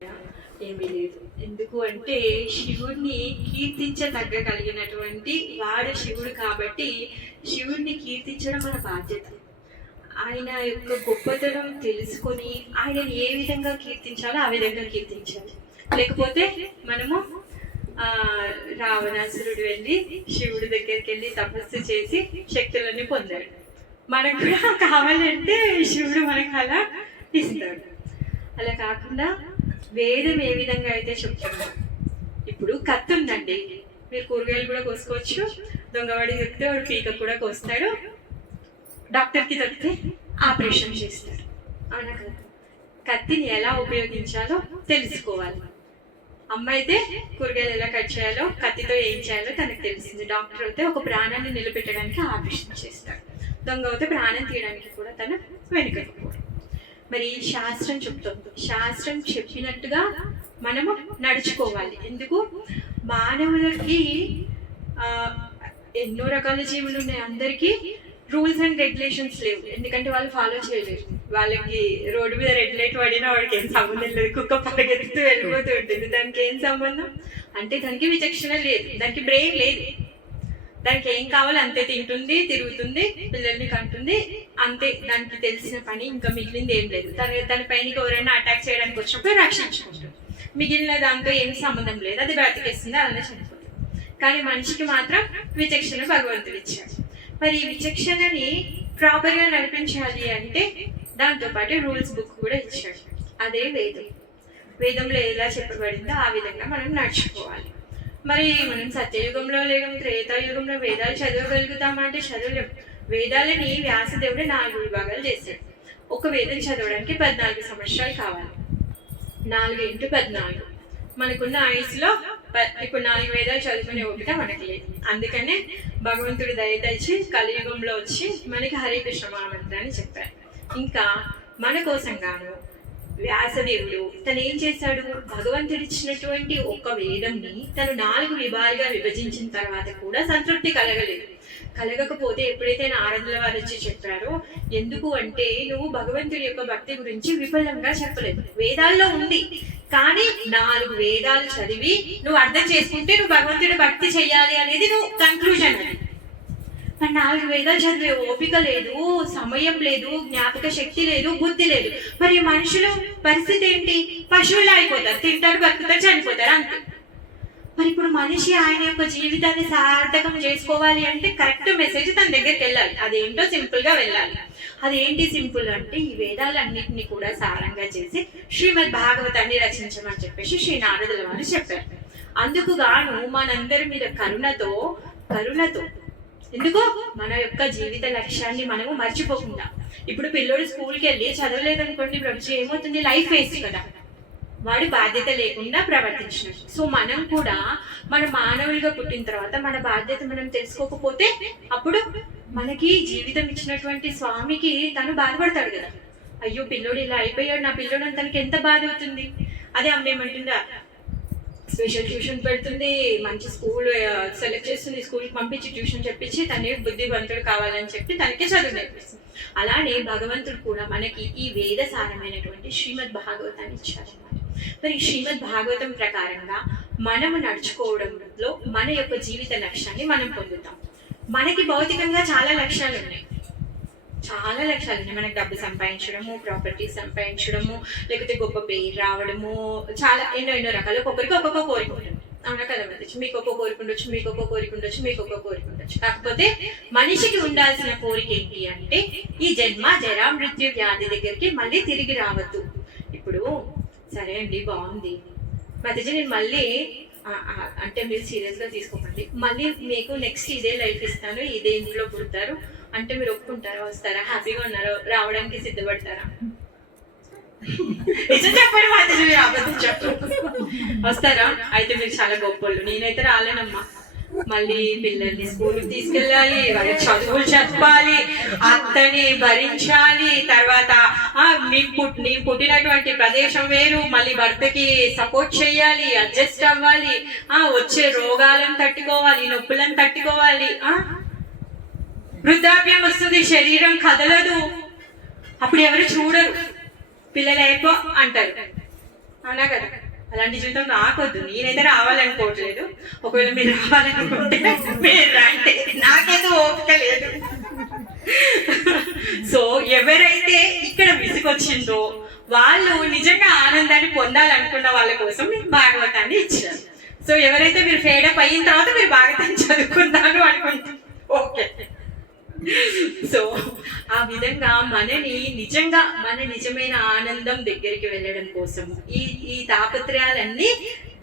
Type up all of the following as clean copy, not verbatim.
ఏమీ లేదు. ఎందుకు అంటే శివుడిని కీర్తించదగ్గగలిగినటువంటి వాడు శివుడు కాబట్టి శివుడిని కీర్తించడం మన బాధ్యత. ఆయన యొక్క గొప్పతనం తెలుసుకొని ఆయనని ఏ విధంగా కీర్తించాలో ఆ విధంగా కీర్తించాలి. లేకపోతే మనము రావణాసురుడు వెళ్ళి శివుడి దగ్గరికి వెళ్ళి తపస్సు చేసి శక్తులన్నీ పొందాడు. మనకు కూడా కావాలంటే శివుడు మనకు అలా ఇస్తాడు. అలా కాకుండా వేదం ఏ విధంగా అయితే చెప్తుందో, ఇప్పుడు కత్తి ఉందండి, మీరు కూరగాయలు కూడా కోసుకోవచ్చు. దొంగవాడి దొరికితే వాడు పీక కూడా కోస్తాడు, డాక్టర్కి దొరికితే ఆపరేషన్ చేస్తాడు. అవునా కదా? కత్తిని ఎలా ఉపయోగించాలో తెలుసుకోవాలి. అమ్మ అయితే కూరగాయలు ఎలా కట్ చేయాలో, కత్తితో ఏం చేయాలో తనకు తెలిసింది. డాక్టర్ అయితే ఒక ప్రాణాన్ని నిలబెట్టడానికి ఆపరేషన్ చేస్తాడు. దొంగ అయితే ప్రాణం తీయడానికి కూడా తను వెనుకకపోవడం. మరి శాస్త్రం చెప్తుంది, శాస్త్రం చెప్పినట్టుగా మనము నడుచుకోవాలి. ఎందుకు? మానవులకి ఎన్నో రకాల జీవులు ఉన్నాయి, అందరికీ రూల్స్ అండ్ రెగ్యులేషన్స్ లేవు. ఎందుకంటే వాళ్ళు ఫాలో చేయలేరు. వాళ్ళకి రోడ్డు మీద రెడ్ లైట్ పడినా వాడికి ఏం సంబంధం లేదు, కుక్క పరిగెత్తుతూ వెళ్ళిపోతూ ఉంటుంది. దానికి ఏం సంబంధం? అంటే దానికి విచక్షణ లేదు, దానికి బ్రెయిన్ లేదు. దానికి ఏం కావాలో అంతే తింటుంది, తిరుగుతుంది, పిల్లల్ని కంటుంది, అంతే. దానికి తెలిసిన పని ఇంకా మిగిలింది ఏం లేదు. దాని పైన ఎవరైనా అటాక్ చేయడానికి వచ్చినప్పుడు రక్షించుకుంటుంది. మిగిలిన దాంతో ఏమి సంబంధం లేదు, అది బ్రతికేస్తుంది, అలానే చనిపోతుంది. కానీ మనిషికి మాత్రం విచక్షణ భగవంతుడు ఇచ్చాడు. మరి ఈ విచక్షణని ప్రాపర్గా నడిపించాలి అంటే దాంతోపాటు రూల్స్ బుక్ కూడా ఇచ్చాడు. అదే వేదం. వేదంలో ఎలా చెప్పబడిందో ఆ విధంగా మనం నడుచుకోవాలి. మరి మనం సత్యయుగంలో లేడం, త్రేతాయుగంలో వేదాలు చదవగలుగుతామా అంటే చదవలేం. వేదాలని వ్యాసదేవుడు 4 విభాగాలు చేశాడు. ఒక వేదం చదవడానికి 14 సంవత్సరాలు కావాలి. 4 × 14. మనకున్న ఆయుస్లో ఇప్పుడు 4 వేదాలు చదువుకునే ఓపిక మనకి లేదు. అందుకనే భగవంతుడు దయతలిచి కలియుగంలో వచ్చి మనకి హరే కృష్ణ మహామంత్రాన్ని చెప్పారు. ఇంకా మన కోసం గాను వ్యాసదేవుడు తను ఏం చేశాడు? భగవంతుడు ఇచ్చినటువంటి ఒక వేదంని తను 4 విభాగాలుగా విభజించిన తర్వాత కూడా సంతృప్తి కలగకపోతే ఎప్పుడైతే నారదుల వారు వచ్చి చెప్పారో, ఎందుకు అంటే నువ్వు భగవంతుడి యొక్క భక్తి గురించి విఫలంగా చెప్పలేదు. వేదాల్లో ఉంది, కానీ 4 వేదాలు చదివి నువ్వు అర్థం చేసుకుంటే నువ్వు భగవంతుడి భక్తి చెయ్యాలి అనేది నువ్వు కన్క్లూజన్. మరి 4 వేదాలు చదివే ఓపిక లేదు, సమయం లేదు, జ్ఞాపక శక్తి లేదు, బుద్ధి లేదు. మరి మనుషులు పరిస్థితి ఏంటి? పశువులు అయిపోతారు, తింటారు, బతుకుతారు, చనిపోతారు, అంతే. మరి ఇప్పుడు మనిషి ఆయన యొక్క జీవితాన్ని సార్థకం చేసుకోవాలి అంటే కరెక్ట్ మెసేజ్ తన దగ్గరికి వెళ్ళాలి. అదేంటో సింపుల్ గా వెళ్ళాలి. అదేంటి సింపుల్ అంటే ఈ వేదాలన్నింటినీ కూడా సారంగా చేసి శ్రీమద్ భాగవతాన్ని రచించమని చెప్పేసి శ్రీ నారదుల వారు చెప్పారు. అందుకు గాను మనందరి మీద కరుణతో ఎందుకో మన యొక్క జీవిత లక్ష్యాన్ని మనము మర్చిపోకుండా. ఇప్పుడు పిల్లోడు స్కూల్కి వెళ్ళి చదవలేదనుకోండి, ప్రభుత్వం ఏమవుతుంది? లైఫ్ వేస్ట్ కదా, వాడి బాధ్యత లేకుండా ప్రవర్తించినట్టు. సో మనం కూడా మన మానవులుగా పుట్టిన తర్వాత మన బాధ్యత మనం తెలుసుకోకపోతే అప్పుడు మనకి జీవితం ఇచ్చినటువంటి స్వామికి తను బాధపడతాడు కదా. అయ్యో పిల్లోడు ఇలా అయిపోయాడు, నా పిల్లోడు అని తనకి ఎంత బాధ అవుతుంది. అదే అమ్మ ఏమంటుందా, స్పెషల్ ట్యూషన్ పెడుతుంది, మంచి స్కూల్ సెలెక్ట్ చేస్తుంది, స్కూల్కి పంపించి ట్యూషన్ చెప్పించి తనే బుద్ధివంతుడు కావాలని చెప్పి తనకే చదువు నేర్పిస్తుంది. అలానే భగవంతుడు కూడా మనకి ఈ వేద సారమైనటువంటి శ్రీమద్ భాగవతాన్ని ఇచ్చారన్నమాట. మరి శ్రీమద్ భాగవతం ప్రకారంగా మనము నడుచుకోవడంలో మన యొక్క జీవిత లక్ష్యాన్ని మనం పొందుతాం. మనకి భౌతికంగా చాలా లక్ష్యాలు ఉన్నాయి. మనకి డబ్బు సంపాదించడము, ప్రాపర్టీ సంపాదించడము, లేకపోతే గొప్ప పేరు రావడము, చాలా ఎన్నో రకాలు. ఒక్కొక్కరికి ఒక్కొక్క కోరిక ఉంటుంది. అవునా కదా? మీకు ఒక్కొక్క కోరిక ఉండొచ్చు, మీకు ఒక్కొక్క కోరిక ఉండొచ్చు, మీకు ఒక్కొక్క కోరిక ఉండొచ్చు. కాకపోతే మనిషికి ఉండాల్సిన కోరిక ఏంటి అంటే ఈ జన్మ జరా మృత్యు వ్యాధి దగ్గరికి మళ్ళీ తిరిగి రావద్దు. ఇప్పుడు సరే అండి, బాగుంది మధ్య, నేను మళ్ళీ అంటే మీరు సీరియస్గా తీసుకోకండి, మళ్ళీ మీకు నెక్స్ట్ ఇదే లైఫ్ ఇస్తాను, ఇదే ఇంట్లో పుడతారు అంటే మీరు ఒప్పుకుంటారా? వస్తారా? హ్యాపీగా ఉన్నారో? రావడానికి సిద్ధపడతారా? నిజం చెప్పండి మాత్రం, మీరు అబద్ధం చెప్పండి. వస్తారా? అయితే మీరు చాలా గొప్పలు. నేనైతే రాలేనమ్మా. మళ్ళీ పిల్లల్ని స్కూల్కి తీసుకెళ్ళాలి, వాళ్ళకి చదువులు చెప్పాలి, అత్తని భరించాలి, తర్వాత నీ పుట్టినటువంటి ప్రదేశం వేరు, మళ్ళీ భర్తకి సపోర్ట్ చేయాలి, అడ్జస్ట్ అవ్వాలి, వచ్చే రోగాలను తట్టుకోవాలి, నొప్పులను తట్టుకోవాలి. వృద్ధాప్యం వస్తుంది, శరీరం కదలదు, అప్పుడు ఎవరు చూడరు, పిల్లలు అయిపో అంటారు. అవునా కదా? అలాంటి జీవితం నాకొద్దు, నేనైతే రావాలనుకోవట్లేదు. ఒకవేళ మీరు రావాలనుకుంటే మీరు రండి, నాకేదో ఓపిక లేదు. సో ఎవరైతే ఇక్కడ విసుగొచ్చిందో వాళ్ళు నిజంగా ఆనందాన్ని పొందాలనుకున్న వాళ్ళ కోసం నేను భాగవతాన్ని ఇచ్చాను. సో ఎవరైతే మీరు ఫేడప్ అయిన తర్వాత మీరు భాగవతాన్ని చదువుకున్నాను అనుకుంటారు, ఓకే. సో ఆ విధంగా మనని నిజంగా మన నిజమైన ఆనందం దగ్గరికి వెళ్ళడం కోసం ఈ ఈ తాపత్రయాలన్నీ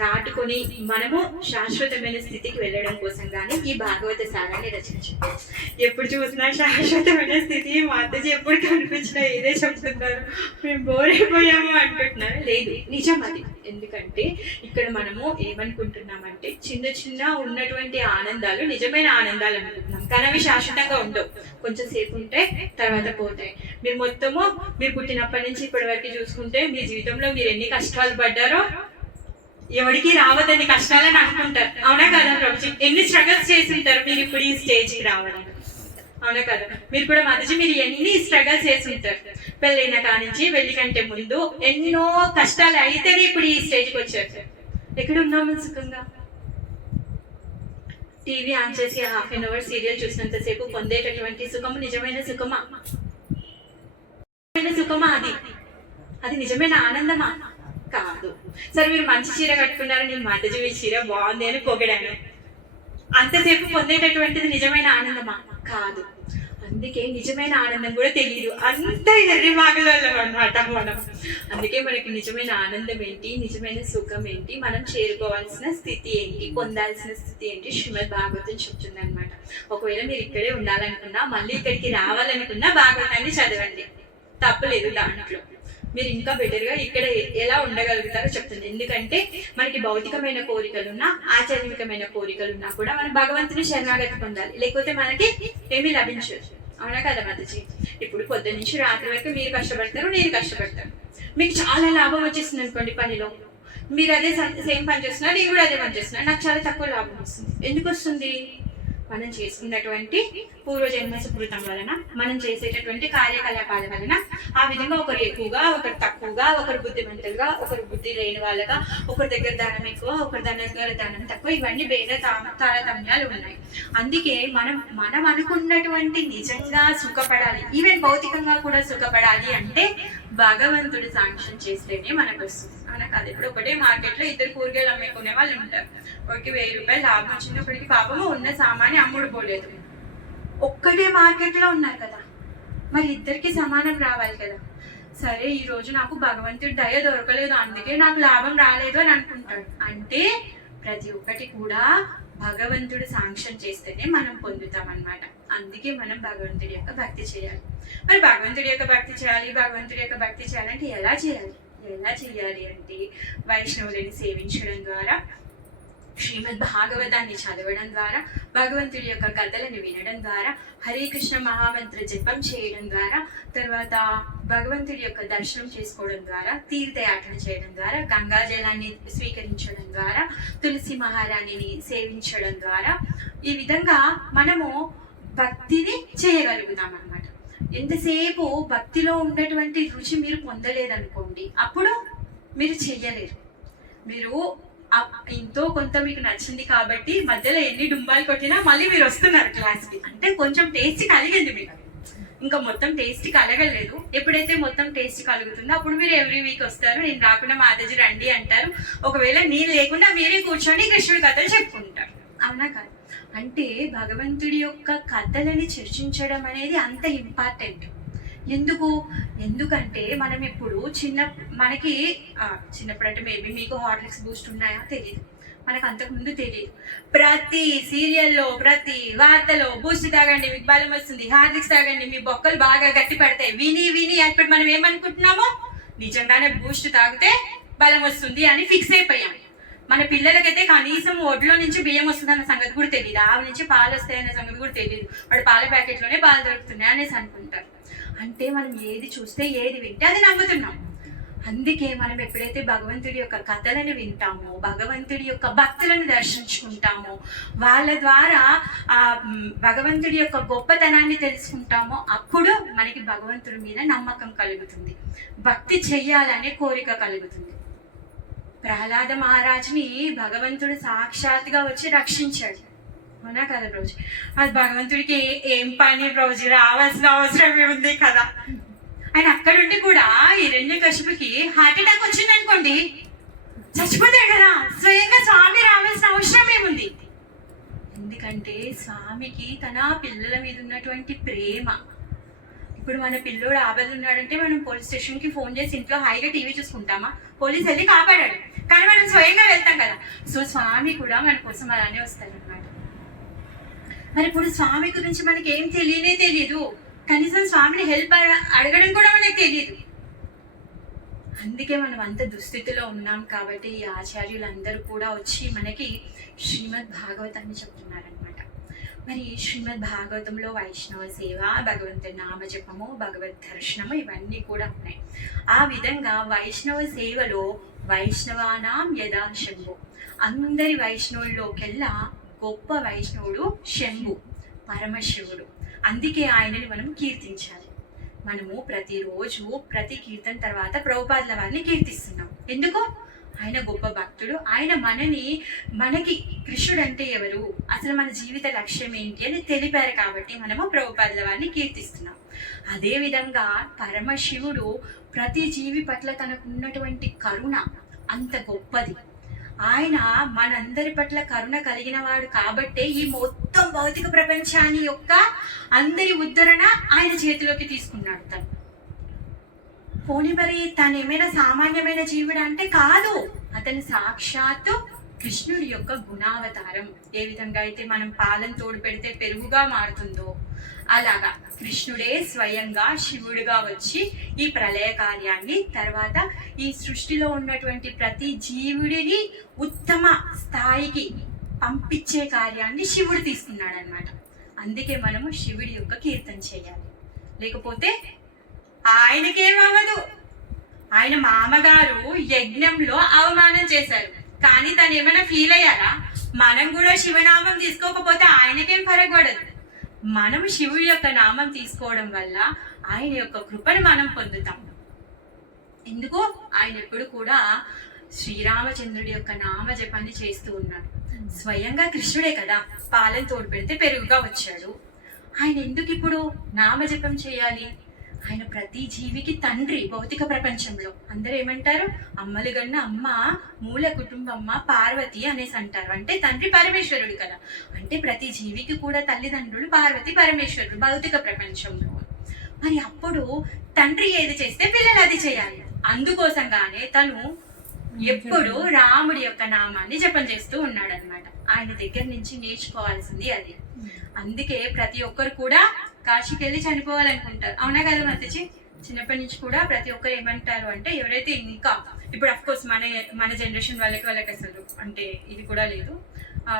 దాటుకొని మనము శాశ్వతమైన స్థితికి వెళ్ళడం కోసం కానీ ఈ భాగవత సారాన్ని రచించాం. ఎప్పుడు చూసినా శాశ్వతమైన స్థితి, మా అత్తజీ ఎప్పుడు కనిపించినా ఏదే చెప్తున్నారు, మేము బోర్ అయిపోయాము అంటున్నారు. లేదు, నిజం అది. ఎందుకంటే ఇక్కడ మనము ఏమనుకుంటున్నామంటే చిన్న చిన్న ఉన్నటువంటి ఆనందాలు నిజమైన ఆనందాలు అనుకుంటున్నాం, కానీ అవి శాశ్వతంగా ఉండవు. కొంచెం సేపు ఉంటే తర్వాత పోతాయి. మీరు మొత్తము మీరు పుట్టినప్పటి నుంచి ఇప్పటి వరకు చూసుకుంటే మీ జీవితంలో మీరు ఎన్ని కష్టాలు పడ్డారో ఎవరికి రావద్దని కష్టాలని అనుకుంటారు, అవునా కదా ప్రభుజీ? ఎన్ని స్ట్రగల్స్ చేసి ఉంటారు మీరు ఇప్పుడు ఈ స్టేజ్కి రావాలని, అవునా కదా? మీరు కూడా మధ్య మీరు ఎన్ని స్ట్రగల్స్ చేసి ఉంటారు. పెళ్ళైన కానించి పెళ్లి కంటే ముందు ఎన్నో కష్టాలు అయితేనే ఇప్పుడు ఈ స్టేజ్కి వచ్చారు. ఎక్కడ ఉన్నాము సుఖంగా? టీవీ ఆన్ చేసి ½ an hour సీరియల్ చూసినంతసేపు పొందేటటువంటి సుఖము నిజమైన సుఖమా? సుఖమా? అది నిజమైన ఆనందమా? కాదు. సరే మీరు మంచి చీర కట్టుకున్నారు, నేను మధ్యజీవి చీర బాగుంది అని పొగిడాను, అంతసేపు పొందేటటువంటిది నిజమైన ఆనందమా? కాదు. అందుకే నిజమైన ఆనందం కూడా తెలియదు, అంత ఎర్రి మాగలం అన్నమాట మనం. అందుకే మనకి నిజమైన ఆనందం ఏంటి, నిజమైన సుఖం ఏంటి, మనం చేరుకోవాల్సిన స్థితి ఏంటి, పొందాల్సిన స్థితి ఏంటి శ్రీమద్ భాగవతం చెప్తుంది అనమాట. ఒకవేళ మీరు ఇక్కడే ఉండాలనుకున్నా, మళ్ళీ ఇక్కడికి రావాలనుకున్నా భాగవతాన్ని చదవండి, తప్పలేదు దాంట్లో. మీరు ఇంకా బెటర్గా ఇక్కడ ఎలా ఉండగలుగుతారో చెప్తుంది. ఎందుకంటే మనకి భౌతికమైన కోరికలున్నా, ఆధ్యాత్మికమైన కోరికలున్నా కూడా మనం భగవంతుని శరణాగతి పొందాలి, లేకపోతే మనకి ఏమీ లభించదు, అవునా కదా మధ్యజీ? ఇప్పుడు పొద్దున్న నుంచి రాత్రి వరకు మీరు కష్టపడతారు, నేను కష్టపడతాను. మీకు చాలా లాభం వచ్చేస్తుంది అనుకోండి పనిలో, మీరు అదే సేమ్ పని చేస్తున్నారు, నేను కూడా అదే పని చేస్తున్నాను, నాకు చాలా తక్కువ లాభం వస్తుంది. ఎందుకు వస్తుంది? మనం చేసుకున్నటువంటి పూర్వజన్మ సుకృతం వలన, మనం చేసేటటువంటి కార్యకలాపాల వలన ఆ విధంగా ఒకరు ఎక్కువగా, ఒకరు తక్కువగా, ఒకరు బుద్ధిమంతులుగా, ఒకరు బుద్ధి లేని వాళ్ళగా, ఒకరి దగ్గర దానం ఎక్కువ, ఒకరి దగ్గర దానం తక్కువ, ఇవన్నీ భేద తారతమ్యాలు ఉన్నాయి. అందుకే మనం అనుకున్నటువంటి నిజంగా సుఖపడాలి, ఈవెన్ భౌతికంగా కూడా సుఖపడాలి అంటే భగవంతుడు సాంక్షన్ చేస్తేనే మనకు వస్తుంది, అవునా కాదు? ఇప్పుడు ఒకటే మార్కెట్లో ఇద్దరు కూరగాయలు అమ్ముకునే వాళ్ళు ఉంటారు, ఒకరికి 1000 రూపాయలు లాభం వచ్చింది, ఒకరికి పాపము ఉన్న సామాన్య అమ్ముడు పోలేదు. ఒక్కటే మార్కెట్లో ఉన్నారు కదా, మరి ఇద్దరికి సమానం రావాలి కదా. సరే ఈ రోజు నాకు భగవంతుడి దయ దొరకలేదు, అందుకే నాకు లాభం రాలేదు అని అనుకుంటాడు. అంటే ప్రతి ఒక్కటి కూడా భగవంతుడు సాంక్షన్ చేస్తేనే మనం పొందుతాం అన్నమాట. అందుకే మనం భగవంతుడి యొక్క భక్తి చేయాలి. మరి భగవంతుడి యొక్క భక్తి చేయాలంటే ఎలా చేయాలి అంటే వైష్ణవులని సేవించడం ద్వారా, శ్రీమద్ భాగవతాన్ని చదవడం ద్వారా, భగవంతుడి యొక్క కథలను వినడం ద్వారా, హరే కృష్ణ మహామంత్ర జపం చేయడం ద్వారా, తర్వాత భగవంతుడి యొక్క దర్శనం చేసుకోవడం ద్వారా, తీర్థయాత్ర చేయడం ద్వారా, గంగాజలాన్ని స్వీకరించడం ద్వారా, తులసి మహారాణిని సేవించడం ద్వారా, ఈ విధంగా మనము భక్తిని చేయగలుగుతాం అన్నమాట. ఎంతసేపు భక్తిలో ఉన్నటువంటి రుచి మీరు పొందలేదనుకోండి, అప్పుడు మీరు చెయ్యలేరు. మీరు ఎంతో కొంత మీకు నచ్చింది కాబట్టి మధ్యలో ఎన్ని డుంబాలు కొట్టినా మళ్ళీ మీరు వస్తున్నారు క్లాస్కి, అంటే కొంచెం టేస్ట్ కలిగింది మీకు. ఇంకా మొత్తం టేస్ట్ కలగలేదు. ఎప్పుడైతే మొత్తం టేస్ట్ కలుగుతుందో అప్పుడు మీరు ఎవ్రీ వీక్ వస్తారు, నేను రాకుండా మాతాజీ రండి అంటారు. ఒకవేళ నేను లేకుండా మీరే కూర్చొని కృష్ణుడి కథలు చెప్పుకుంటారు, అవునా కాదు? అంటే భగవంతుడి యొక్క కథలని చర్చించడం అనేది అంత ఇంపార్టెంట్. ఎందుకంటే మనం ఇప్పుడు మనకి చిన్నప్పుడు అంటే మేబీ మీకు హార్లిక్స్ బూస్ట్ ఉన్నాయా తెలియదు, మనకు అంతకుముందు తెలియదు. ప్రతి సీరియల్లో, ప్రతి వార్తలో బూస్ట్ తాగండి మీకు బలం వస్తుంది, హార్లిక్స్ తాగండి మీ బొక్కలు బాగా గట్టి పడతాయి, విని అప్పుడు మనం ఏమనుకుంటున్నామో నిజంగానే బూస్ట్ తాగితే బలం వస్తుంది అని ఫిక్స్ అయిపోయాం. మన పిల్లలకైతే కనీసం ఒడ్లో నుంచి బియ్యం వస్తుందన్న సంగతి కూడా తెలియదు, ఆవు నుంచి పాలు వస్తాయన్న సంగతి కూడా తెలియదు, వాడు పాల ప్యాకెట్లోనే పాలు దొరుకుతున్నాయి అనేసి అనుకుంటారు. అంటే మనం ఏది చూస్తే ఏది వింటే అది నమ్ముతున్నాం. అందుకే మనం ఎప్పుడైతే భగవంతుడి యొక్క కథలను వింటామో, భగవంతుడి యొక్క భక్తులను దర్శించుకుంటామో, వాళ్ళ ద్వారా ఆ భగవంతుడి యొక్క గొప్పతనాన్ని తెలుసుకుంటామో అప్పుడు మనకి భగవంతుడి మీద నమ్మకం కలుగుతుంది, భక్తి చెయ్యాలనే కోరిక కలుగుతుంది. ప్రహ్లాద మహారాజుని భగవంతుడు సాక్షాత్గా వచ్చి రక్షించాడు, అవునా కదా రోజు? అది భగవంతుడికి ఏం పని రోజు, రావాల్సిన అవసరం ఏముంది కదా. ఆయన అక్కడుండి కూడా హిరణ్యకశిపుకి హార్ట్ అటాక్ వచ్చింది అనుకోండి, చచ్చిపోతాడు కదా. స్వయంగా స్వామి రావాల్సిన అవసరం ఏముంది? ఎందుకంటే స్వామికి తన పిల్లల మీద ఉన్నటువంటి ప్రేమ. ఇప్పుడు మన పిల్లోడు ఆపదలు ఉన్నాడంటే మనం పోలీస్ స్టేషన్కి ఫోన్ చేసి ఇంట్లో హాయిగా టీవీ చూసుకుంటామా? పోలీస్ వెళ్ళి కాపాడాడు, కానీ మనం స్వయంగా వెళ్తాం కదా. సో స్వామి కూడా మన కోసం అలానే వస్తారనమాట. మరి ఇప్పుడు స్వామి గురించి మనకి ఏం తెలియదు, కనీసం స్వామిని హెల్ప్ అడగడం కూడా మనకు తెలియదు. అందుకే మనం అంత దుస్థితిలో ఉన్నాం కాబట్టి ఈ ఆచార్యులందరూ కూడా వచ్చి మనకి శ్రీమద్ భాగవతాన్ని చెప్తున్నారనమాట. మరి శ్రీమద్ భాగవతంలో వైష్ణవ సేవ, భగవంతుని నామజపము, భగవద్ దర్శనము ఇవన్నీ కూడా ఉన్నాయి. ఆ విధంగా వైష్ణవ సేవలో వైష్ణవానాం యదా శంభు, అందరి వైష్ణవుల్లోకెల్లా గొప్ప వైష్ణవుడు శంభు, పరమశివుడు. అందుకే ఆయనని మనం కీర్తించాలి. మనము ప్రతిరోజు ప్రతి కీర్తన తర్వాత ప్రభుపాదుల వారిని కీర్తిస్తున్నాం. ఎందుకు? ఆయన గొప్ప భక్తుడు. ఆయన మనకి కృష్ణుడు అంటే ఎవరు, అసలు మన జీవిత లక్ష్యం ఏంటి అని తెలిపారు కాబట్టి మనము ప్రభుపాదుల వారిని కీర్తిస్తున్నాం. అదేవిధంగా పరమశివుడు ప్రతి జీవి పట్ల తనకున్నటువంటి కరుణ అంత గొప్పది. ఆయన మనందరి పట్ల కరుణ కలిగిన వాడు కాబట్టే ఈ మొత్తం భౌతిక ప్రపంచాన్ని యొక్క అందరి ఉద్ధరణ ఆయన చేతిలోకి తీసుకున్నాడు. తను పోనీ మరి తను ఏమైనా సామాన్యమైన జీవుడు అంటే కాదు, అతను సాక్షాత్తు కృష్ణుడి యొక్క గుణావతారం. ఏ విధంగా అయితే మనం పాలను తోడు పెడితే పెరుగుగా మారుతుందో అలాగా కృష్ణుడే స్వయంగా శివుడిగా వచ్చి ఈ ప్రళయ కార్యాన్ని, తర్వాత ఈ సృష్టిలో ఉన్నటువంటి ప్రతి జీవుడిని ఉత్తమ స్థాయికి పంపించే కార్యాన్ని శివుడు తీసుకున్నాడు అనమాట. అందుకే మనము శివుడి యొక్క కీర్తన చేయాలి, లేకపోతే ఆయనకేమవ్వదు. ఆయన మామగారు యజ్ఞంలో అవమానం చేశారు, కానీ తను ఏమైనా ఫీల్ అయ్యారా? మనం కూడా శివనామం తీసుకోకపోతే ఆయనకేం ఫరకపడదు. మనం శివుడి యొక్క నామం తీసుకోవడం వల్ల ఆయన యొక్క కృపను మనం పొందుతాం. ఎందుకు? ఆయన ఎప్పుడు కూడా శ్రీరామచంద్రుడి యొక్క నామ జపాన్ని చేస్తూ ఉన్నాడు. స్వయంగా కృష్ణుడే కదా పాలను తోడు పెడితే పెరుగుగా వచ్చాడు. ఆయన ఎందుకు ఇప్పుడు నామజపం చేయాలి? ఆయన ప్రతి జీవికి తండ్రి. భౌతిక ప్రపంచంలో అందరూ ఏమంటారు? అమ్మలు గన్న అమ్మ మూల కుటుంబమ్మ పార్వతి అనేసి అంటారు. అంటే తండ్రి పరమేశ్వరుడు కదా. అంటే ప్రతి జీవికి కూడా తల్లిదండ్రులు పార్వతి పరమేశ్వరుడు భౌతిక ప్రపంచంలో. మరి అప్పుడు తండ్రి ఏది చేస్తే పిల్లలు అది చేయాలి. అందుకోసంగానే తను ఎప్పుడు రాముడి యొక్క నామాన్ని జపం చేస్తూ ఉన్నాడు అనమాట. ఆయన దగ్గర నుంచి నేర్చుకోవాల్సింది అది. అందుకే ప్రతి ఒక్కరు కూడా కాశీకి వెళ్ళి చనిపోవాలనుకుంటారు, అవునా కదా మతజీ? చిన్నప్పటి నుంచి కూడా ప్రతి ఒక్కరు ఏమంటారు అంటే, ఎవరైతే ఇంకా ఇప్పుడు అఫ్కోర్స్ మన జనరేషన్ వాళ్ళకి అసలు అంటే ఇది కూడా లేదు.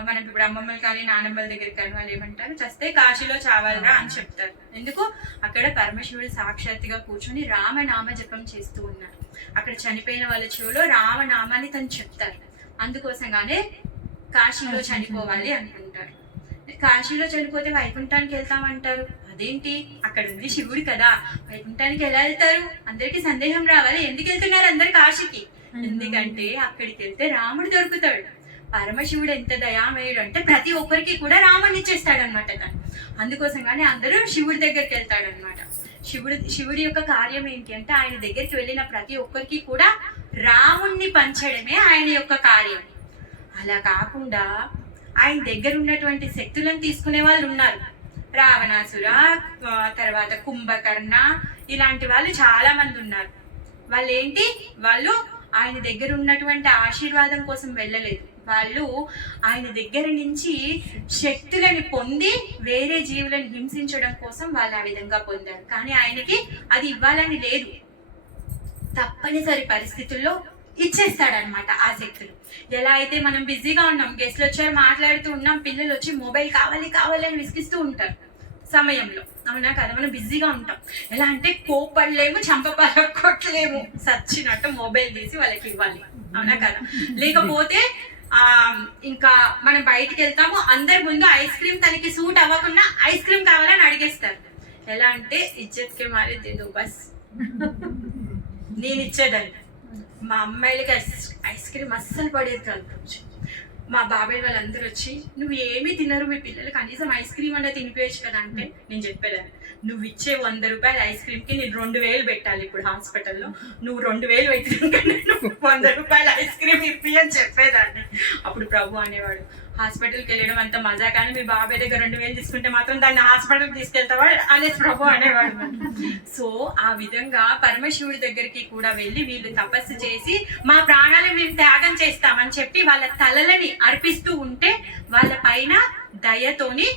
మనం ఇప్పుడు అమ్మమ్మలు కానీ నానమ్మల దగ్గరికి కానీ వాళ్ళు ఏమంటారు, చస్తే కాశీలో చావాలరా అని చెప్తారు. ఎందుకు? అక్కడ పరమశివుడు సాక్షాత్తుగా కూర్చొని రామనామ జపం చేస్తూ ఉన్నారు. అక్కడ చనిపోయిన వాళ్ళ చెవిలో రామనామాన్ని తను చెప్తారు. అందుకోసంగానే కాశీలో చనిపోవాలి అనుకుంటారు. కాశీలో చనిపోతే వైకుంఠానికి వెళ్తామంటారు. అదేంటి? అక్కడ ఉంది శివుడు కదా, వైకుంఠానికి ఎలా వెళ్తారు? అందరికి సందేహం రావాలి, ఎందుకు వెళ్తున్నారు అందరు కాశీకి? ఎందుకంటే అక్కడికి వెళ్తే రాముడు దొరుకుతాడు. పరమశివుడు ఎంత దయామయుడు అంటే ప్రతి ఒక్కరికి కూడా రాముడిని ఇచ్చేస్తాడు అనమాట తను. అందుకోసంగానే అందరూ శివుడి దగ్గరికి వెళ్తాడు అనమాట. శివుడి యొక్క కార్యం ఏంటి అంటే, ఆయన దగ్గరికి వెళ్ళిన ప్రతి ఒక్కరికి కూడా రాముణ్ణి పంచడమే ఆయన యొక్క కార్యం. అలా కాకుండా ఆయన దగ్గర ఉన్నటువంటి శక్తులను తీసుకునే వాళ్ళు ఉన్నారు. రావణాసుర, తర్వాత కుంభకర్ణ, ఇలాంటి వాళ్ళు చాలా మంది ఉన్నారు. వాళ్ళు ఆయన దగ్గర ఉన్నటువంటి ఆశీర్వాదం కోసం వెళ్ళలేదు. వాళ్ళు ఆయన దగ్గర నుంచి శక్తులను పొంది వేరే జీవులను హింసించడం కోసం వాళ్ళు ఆ విధంగా పొందారు. కానీ ఆయనకి అది ఇవ్వాలని లేదు, తప్పనిసరి పరిస్థితుల్లో ఇచ్చేస్తాడనమాట ఆ శక్తులు. ఎలా అయితే మనం బిజీగా ఉన్నాం, గెస్ట్లు వచ్చారు మాట్లాడుతూ ఉన్నాం, పిల్లలు వచ్చి మొబైల్ కావాలి అని విసిగిస్తూ ఉంటారు సమయంలో, అవునా కదా? మనం బిజీగా ఉంటాం. ఎలా అంటే కోపడలేము, కొట్టలేము, సచ్చినట్టు మొబైల్ తీసి వాళ్ళకి ఇవ్వాలి, అవునా కదా? లేకపోతే ఇంకా మనం బయటికి వెళ్తాము, అందరి ముందు ఐస్ క్రీమ్ తనకి సూట్ అవ్వకుండా ఐస్ క్రీమ్ కావాలని అడిగేస్తారు. ఎలా అంటే ఇజ్జత్కే మారే దేదో బస్, నేను ఇచ్చేదాన్ని, మా అమ్మాయిలకి ఐస్ క్రీమ్ అస్సలు పడేది కాదు. మా బాబాయ్ వాళ్ళందరూ వచ్చి నువ్వు ఏమీ తినరు, మీ పిల్లలు కనీసం ఐస్ క్రీమ్ అన్నా తినిపించచ్చు కదా అంటే నేను చెప్పేదాన్ని, నువ్వు ఇచ్చే 100 రూపాయల ఐస్ క్రీమ్కి నేను 2000 పెట్టాలి ఇప్పుడు హాస్పిటల్లో, నువ్వు 2000 పెట్టిన నువ్వు 100 రూపాయల ఐస్ క్రీమ్ ఇప్పి అని చెప్పేదాన్ని. అప్పుడు ప్రభు అనేవాడు, హాస్పిటల్కి వెళ్ళడం అంత మజా, కానీ మీ బాబాయ్ దగ్గర 2000 తీసుకుంటే మాత్రం దాన్ని హాస్పిటల్కి తీసుకెళ్తావా అనేసి ప్రభు అనేవాడు. సో ఆ విధంగా పరమశివుడి దగ్గరికి కూడా వెళ్ళి వీళ్ళు తపస్సు చేసి మా ప్రాణాలను మేము త్యాగం చేస్తామని చెప్పి వాళ్ళ తలలని అర్పిస్తూ ఉంటే వాళ్ళ పైన దయతోని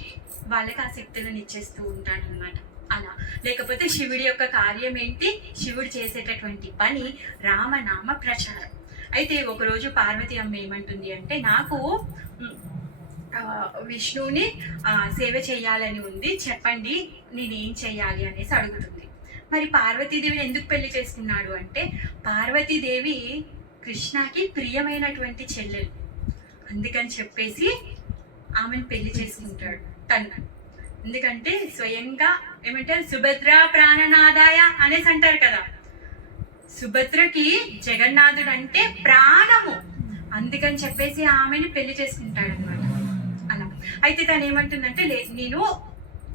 వాళ్ళకి ఆ శక్తులను ఇచ్చేస్తూ ఉంటాడనమాట. అలా లేకపోతే శివుడి యొక్క కార్యం ఏంటి, శివుడు చేసేటటువంటి పని రామనామ ప్రచారం. అయితే ఒకరోజు పార్వతి అమ్మ ఏమంటుంది అంటే, నాకు విష్ణువుని సేవ చేయాలని ఉంది, చెప్పండి నేనేం చెయ్యాలి అనేసి అడుగుతుంది. మరి పార్వతీదేవిని ఎందుకు పెళ్లి చేసుకున్నాడు అంటే, పార్వతీదేవి కృష్ణకి ప్రియమైనటువంటి చెల్లెలు, అందుకని చెప్పేసి ఆమెను పెళ్లి చేసుకుంటాడు తను. ఎందుకంటే స్వయంగా ఏమంటారు, సుభద్ర ప్రాణనాదాయ అనేసి అంటారు కదా, సుభద్రకి జగన్నాథుడు అంటే ప్రాణము, అందుకని చెప్పేసి ఆమెను పెళ్లి చేసుకుంటాడు అనమాట. అలా అయితే తను ఏమంటుందంటే, నేను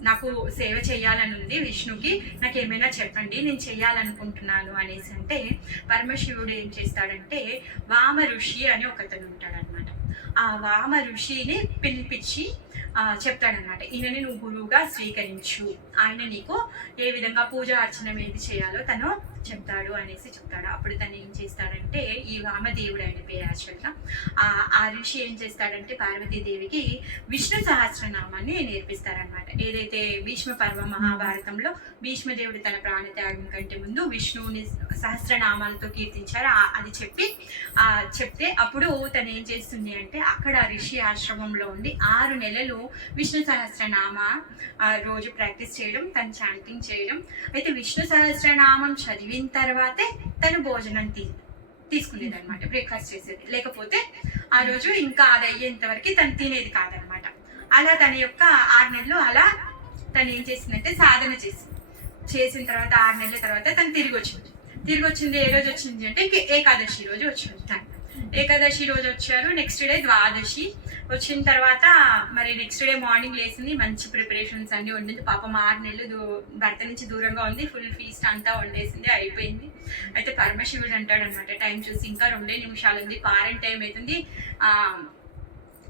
నాకు సేవ చేయాలని ఉంది విష్ణుకి, నాకు ఏమైనా చెప్పండి నేను చెయ్యాలనుకుంటున్నాను అనేసి అంటే, పరమశివుడు ఏం చేస్తాడంటే వామ ఋషి అని ఒకతను ఉంటాడనమాట. ఆ వామ ఋషిని పిలిపించి చెప్తాడనమాట, ఈయనని నువ్వు గురువుగా స్వీకరించు, ఆయన నీకు ఏ విధంగా పూజ అర్చన ఏది చేయాలో తను చెప్తాడు అనేసి చెప్తాడు. అప్పుడు తను ఏం చేస్తాడంటే, ఈ వామదేవుడు ఆయన పేరు యాక్చువల్గా, ఆ ఋషి ఏం చేస్తాడంటే పార్వతీదేవికి విష్ణు సహస్రనామాన్ని నేర్పిస్తారనమాట. ఏదైతే భీష్మ పర్వ మహాభారతంలో భీష్మదేవుడు తన ప్రాణత్యాగం కంటే ముందు విష్ణువుని సహస్రనామాలతో కీర్తించారు, అది చెప్తే అప్పుడు తను ఏం చేస్తుంది అంటే, అక్కడ ఋషి ఆశ్రమంలో ఉండి 6 నెలలు విష్ణు సహస్రనామ రోజు ప్రాక్టీస్ చేయడం, తను చాంటింగ్ చేయడం. అయితే విష్ణు సహస్రనామం చదివిన తర్వాతే తను భోజనం తీసుకునేది అనమాట, బ్రేక్ఫాస్ట్ చేసేది, లేకపోతే ఆ రోజు ఇంకా అది అయ్యేంత వరకు తను తినేది కాదనమాట. అలా తన యొక్క 6 నెలలు అలా తను ఏం చేసిందంటే సాధన చేసిన తర్వాత 6 నెలల తర్వాత తను తిరిగి వచ్చింది. ఏ రోజు వచ్చింది అంటే ఏకాదశి రోజు వచ్చింది. తను ఏకాదశి రోజు వచ్చారు, నెక్స్ట్ డే ద్వాదశి వచ్చిన తర్వాత మరి నెక్స్ట్ డే మార్నింగ్ లేసింది, మంచి ప్రిపరేషన్స్ అన్ని వండింది. పాపం 6 నెలలు భర్త నుంచి దూరంగా ఉంది, ఫుల్ ఫీస్ట్ అంతా వండేసింది, అయిపోయింది. అయితే పరమశివుడు అంటాడు అనమాట, టైం చూసి ఇంకా 2 నిమిషాలు ఉంది, పారెంట్ టైం అవుతుంది,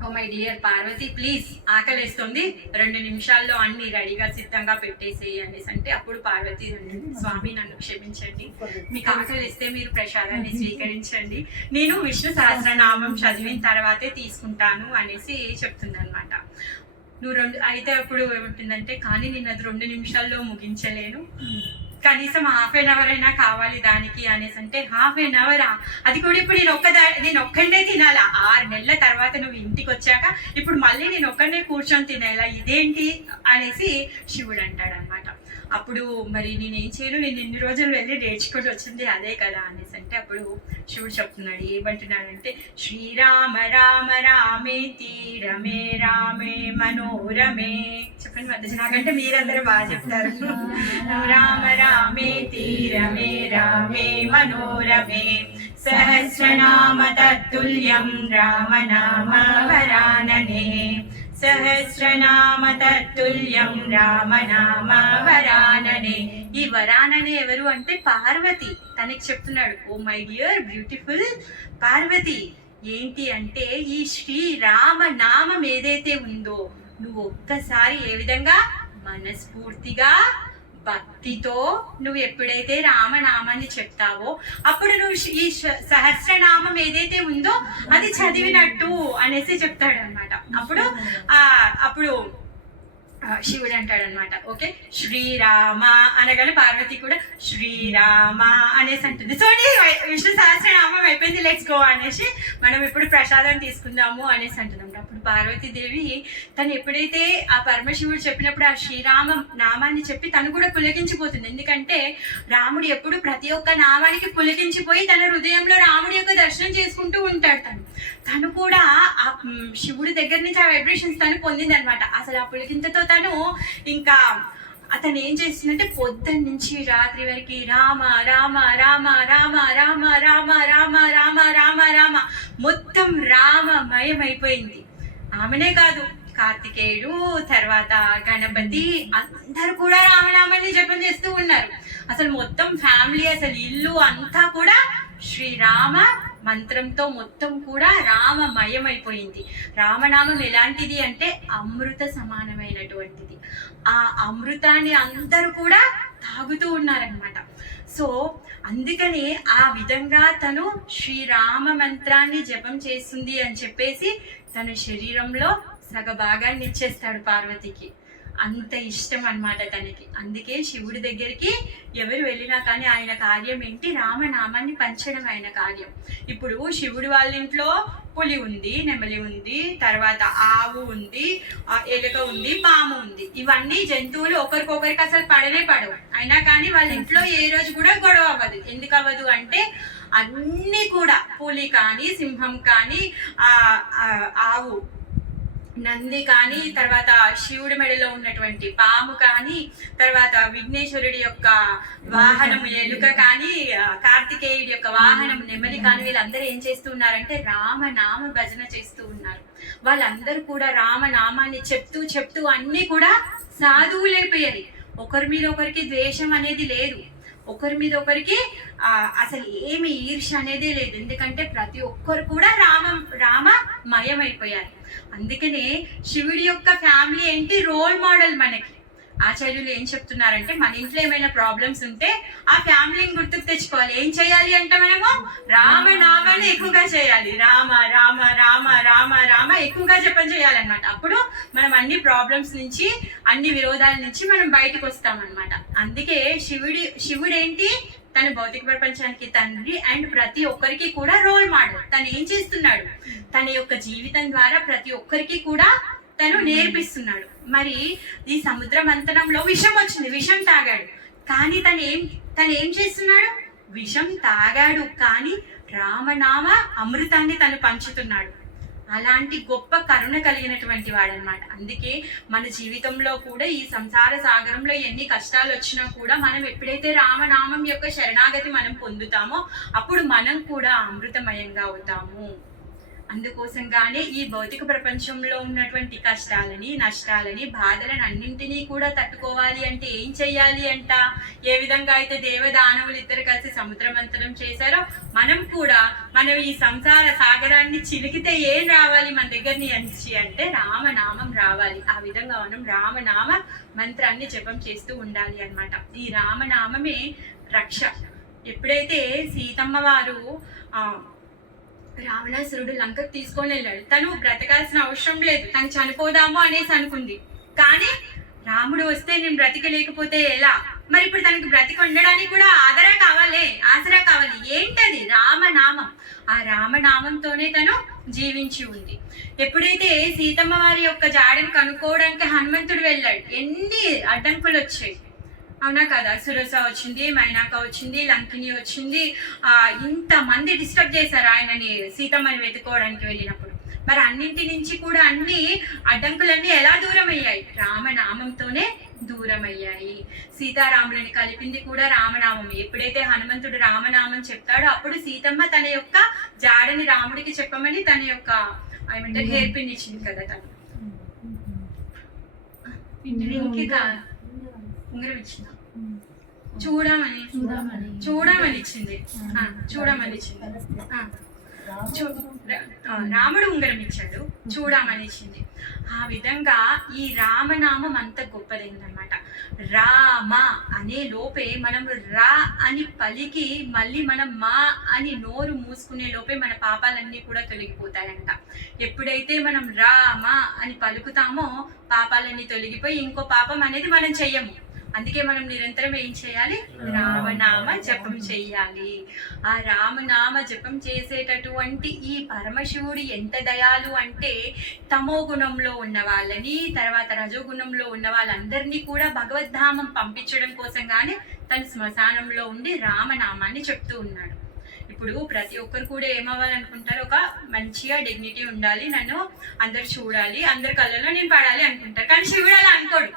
oh my dear Parvati please ఆకలిస్తుంది, 2 నిమిషాల్లో అన్ని రెడీగా సిద్ధంగా పెట్టేసేయి అనేసి అంటే, అప్పుడు పార్వతి స్వామి నన్ను క్షమించండి, మీకు ఆకలిస్తే మీరు ప్రసాదాన్ని స్వీకరించండి, నేను విష్ణు సహస్రనామం చదివిన తర్వాతే తీసుకుంటాను అనేసి చెప్తుంది అనమాట. అయితే అప్పుడు ఏముంటుందంటే, కానీ నేను అది 2 నిమిషాల్లో ముగించలేను, కనీసం ½ an hour అయినా కావాలి దానికి అనేసి అంటే, ½ an hour అది కూడా ఇప్పుడు నేను ఒక్కడే తినాలా, 6 నెలల తర్వాత నువ్వు ఇంటికి వచ్చాక ఇప్పుడు మళ్ళీ నేను ఒక్కడే కూర్చొని తినేలా, ఇదేంటి అనేసి శివుడు అంటాడు అనమాట. అప్పుడు మరి నేనేం చేయను, నేను ఇన్ని రోజులు వెళ్ళి నేర్చుకొని వచ్చింది అదే కదా అనేసి అంటే, అప్పుడు శివుడు చెప్తున్నాడు, ఏమంటున్నాడంటే, శ్రీరామ రామ రామేతి రమే రామే మనోరమే. చెప్పండి మధ్య, నాకంటే మీరందరూ బాగా చెప్తారు. రామ రామేతి రమే రామే మనోరమే సహస్రనామ తత్తుల్యం రామ నామ వరాననే సహస్రనామ తత్తుల్యం రామ నామ వరాననే. ఈ వరాననే ఎవరు అంటే పార్వతి, తనకి చెప్తున్నాడు, oh my dear beautiful Parvathi, ఏంటి అంటే ఈ శ్రీరామ నామం ఏదైతే ఉందో, నువ్వు ఒక్కసారి ఏ విధంగా మనస్ఫూర్తిగా భక్తితో నువ్వు ఎప్పుడైతే రామనామాన్ని చెప్తావో, అప్పుడు నువ్వు ఈ సహస్రనామం ఏదైతే ఉందో అది చదివినట్టు అనేసి చెప్తాడు అనమాట. అప్పుడు శివుడు అంటాడు అనమాట, ఓకే శ్రీరామ అనగానే పార్వతి కూడా శ్రీరామ అనేసి అంటుంది. చూడండి, విష్ణు సహస్రనామం అయిపోయింది, లెట్స్ గో అనేసి మనం ఇప్పుడు ప్రసాదం తీసుకుందాము అనేసి అంటున్నాం. అప్పుడు పార్వతీదేవి తను ఎప్పుడైతే ఆ పరమశివుడు చెప్పినప్పుడు ఆ శ్రీరామ నామాన్ని చెప్పి తను కూడా పులకించిపోతుంది. ఎందుకంటే రాముడు ఎప్పుడు ప్రతి ఒక్క నామానికి పులకించిపోయి తన హృదయంలో రాముడి యొక్క దర్శనం చేసుకుంటూ ఉంటాడు. తను కూడా ఆ శివుడి దగ్గర నుంచి ఆ వైబ్రేషన్స్ తను పొందింది అనమాట. అసలు ఆ పులకింతతో తను ఇంకా అతను ఏం చేస్తుందంటే పొద్దున్న నుంచి రాత్రి వరకు రామ రామ రామ రామ రామ రామ రామ రామ రామ రామ మొత్తం రామమయం అయిపోయింది. ఆమెనే కాదు, కార్తికేయుడు, తర్వాత గణపతి అందరు కూడా రామనామాన్ని జపం చేస్తూ ఉన్నారు. అసలు మొత్తం ఫ్యామిలీ, అసలు ఇల్లు అంతా కూడా శ్రీరామ మంత్రంతో మొత్తం కూడా రామమయం అయిపోయింది. రామనామం ఎలాంటిది అంటే అమృత సమానమైనటువంటిది. ఆ అమృతాన్ని అందరూ కూడా తాగుతూ ఉన్నారనమాట. సో అందుకని ఆ విధంగా తను శ్రీరామ మంత్రాన్ని జపం చేస్తుంది అని చెప్పేసి తన శరీరంలో సగభాగాన్ని ఇచ్చేస్తాడు పార్వతికి. అంత ఇష్టం అన్నమాట తనకి. అందుకే శివుడి దగ్గరికి ఎవరు వెళ్ళినా కానీ ఆయన కార్యం ఏంటి, రామనామాన్ని పంచడం ఆయన కార్యం. ఇప్పుడు శివుడి వాళ్ళ ఇంట్లో పులి ఉంది, నెమలి ఉంది, తర్వాత ఆవు ఉంది, ఎలుక ఉంది, పాము ఉంది. ఇవన్నీ జంతువులు ఒకరికొకరికి అసలు పడనే పడవు. అయినా కానీ వాళ్ళ ఇంట్లో ఏ రోజు కూడా గొడవ అవ్వదు. ఎందుకు అవ్వదు అంటే అన్నీ కూడా పులి కానీ, సింహం కానీ, ఆవు, నంది కానీ, తర్వాత శివుడి మెడలో ఉన్నటువంటి పాము కానీ, తర్వాత విఘ్నేశ్వరుడి యొక్క వాహనం ఎలుక కానీ, కార్తికేయుడి యొక్క వాహనం నెమలి కానీ, వీళ్ళందరూ ఏం చేస్తూ ఉన్నారంటే రామనామ భజన చేస్తూ ఉన్నారు. వాళ్ళందరూ కూడా రామనామాన్ని చెప్తూ చెప్తూ అన్ని కూడా సాధువులైపోయాయి. ఒకరి మీద ఒకరికి ద్వేషం అనేది లేదు, ఒకరి మీద ఒకరికి అసలు ఏమి ఈర్ష్య అనేది లేదు. ఎందుకంటే ప్రతి ఒక్కరు కూడా రామమయమైపోయారు. అందుకనే శివుడి యొక్క ఫ్యామిలీ ఏంటి, రోల్ మోడల్ మనకి. ఆచార్యులు ఏం చెప్తున్నారంటే మన ఇంట్లో ఏమైనా ప్రాబ్లమ్స్ ఉంటే ఆ ఫ్యామిలీని గుర్తుకు తెచ్చుకోవాలి. ఏం చేయాలి అంటే మనము రామనామాన్ని ఎక్కువగా చేయాలి. రామ రామ రామ రామ రామ ఎక్కువగా జపం చేయాలన్నమాట. అప్పుడు మనం అన్ని ప్రాబ్లమ్స్ నుంచి, అన్ని విరోధాల నుంచి మనం బయటకు వస్తామన్నమాట. అందుకే శివుడేంటి, తన భౌతిక ప్రపంచానికి తండ్రి అండ్ ప్రతి ఒక్కరికి కూడా రోల్ మోడల్. తను ఏం చేస్తున్నాడు, తన యొక్క జీవితం ద్వారా ప్రతి ఒక్కరికి కూడా తను నేర్పిస్తున్నాడు. మరి ఈ సముద్ర మంథనంలో విషం వచ్చింది, విషం తాగాడు. కానీ తను ఏం చేస్తున్నాడు, విషం తాగాడు కానీ రామనామ అమృతాన్ని తను పంచుతున్నాడు. అలాంటి గొప్ప కరుణ కలిగినటువంటి వాడనమాట. అందుకే మన జీవితంలో కూడా ఈ సంసార సాగరంలో ఎన్ని కష్టాలు వచ్చినా కూడా మనం ఎప్పుడైతే రామనామం యొక్క శరణాగతి మనం పొందుతామో అప్పుడు మనం కూడా అమృతమయంగా అవుతాము. అందుకోసంగానే ఈ భౌతిక ప్రపంచంలో ఉన్నటువంటి కష్టాలని, నష్టాలని, బాధలను అన్నింటినీ కూడా తట్టుకోవాలి అంటే ఏం చెయ్యాలి అంట, ఏ విధంగా అయితే దేవదానవులు ఇద్దరు కలిసి సముద్ర మంథనం చేశారో మనం ఈ సంసార సాగరాన్ని చిలికితే ఏం రావాలి మన దగ్గర నుంచి అంటే రామనామం రావాలి. ఆ విధంగా మనం రామనామ మంత్రాన్ని జపం చేస్తూ ఉండాలి అన్నమాట. ఈ రామనామమే రక్ష. ఎప్పుడైతే సీతమ్మ వారు రావణాసురుడు లంకకు తీసుకొని వెళ్ళాడు, తను బ్రతకాల్సిన అవసరం లేదు, తను చనిపోదాము అనేసి అనుకుంది. కానీ రాముడు వస్తే నేను బ్రతికలేకపోతే ఎలా, మరి ఇప్పుడు తనకి బ్రతికి ఉండడానికి కూడా ఆసరా కావాలి. ఏంటది, రామనామం. ఆ రామనామంతోనే తను జీవించి ఉంది. ఎప్పుడైతే సీతమ్మ వారి యొక్క జాడను కనుక్కోవడానికి హనుమంతుడు వెళ్ళాడు, ఎన్ని అడ్డంకులు వచ్చాయి, అవునా కదా. సురస వచ్చింది, మైనాక వచ్చింది, లంకిని వచ్చింది, ఇంతమంది డిస్టర్బ్ చేశారు ఆయనని, సీతమ్మని వెతుకోవడానికి వెళ్ళినప్పుడు. మరి అన్నింటి నుంచి కూడా అన్ని అడ్డంకులన్నీ ఎలా దూరం అయ్యాయి, రామనామంతోనే దూరం అయ్యాయి. సీతారాములని కలిపింది కూడా రామనామం. ఎప్పుడైతే హనుమంతుడు రామనామం చెప్తాడో అప్పుడు సీతమ్మ తన యొక్క జాడని రాముడికి చెప్పమని తన యొక్క ఏమంటారు హెయిర్ పిన్ ఇచ్చింది కదా, తను ఉంగరం ఇచ్చింది, చూడమని ఇచ్చింది. రాముడు ఉంగరం ఇచ్చాడు, చూడమని ఇచ్చింది. ఆ విధంగా ఈ రామనామం అంత గొప్పదైందనమాట. రామ అనే లోపే మనం రా అని పలికి మళ్ళీ మనం మా అని నోరు మూసుకునే లోపే మన పాపాలన్నీ కూడా తొలగిపోతాయంట. ఎప్పుడైతే మనం రామ అని పలుకుతామో పాపాలన్నీ తొలగిపోయి ఇంకో పాపం అనేది మనం చెయ్యము. అందుకే మనం నిరంతరం ఏం చేయాలి, రామనామ జపం చెయ్యాలి. ఆ రామనామ జపం చేసేటటువంటి ఈ పరమశివుడు ఎంత దయాలు అంటే తమో గుణంలో ఉన్న వాళ్ళని, తర్వాత రజోగుణంలో ఉన్న వాళ్ళందరినీ కూడా భగవద్ధామం పంపించడం కోసం గానే తన శ్మశానంలో ఉండి రామనామాన్ని చెప్తూ ఉన్నాడు. ఇప్పుడు ప్రతి ఒక్కరు కూడా ఏమవ్వాలనుకుంటారు, ఒక మంచిగా డిగ్నిటీ ఉండాలి, నన్ను అందరు చూడాలి, అందరి కళ్ళలో నేను పడాలి అనుకుంటారు. కానీ శివుడు అలా అనుకోడు.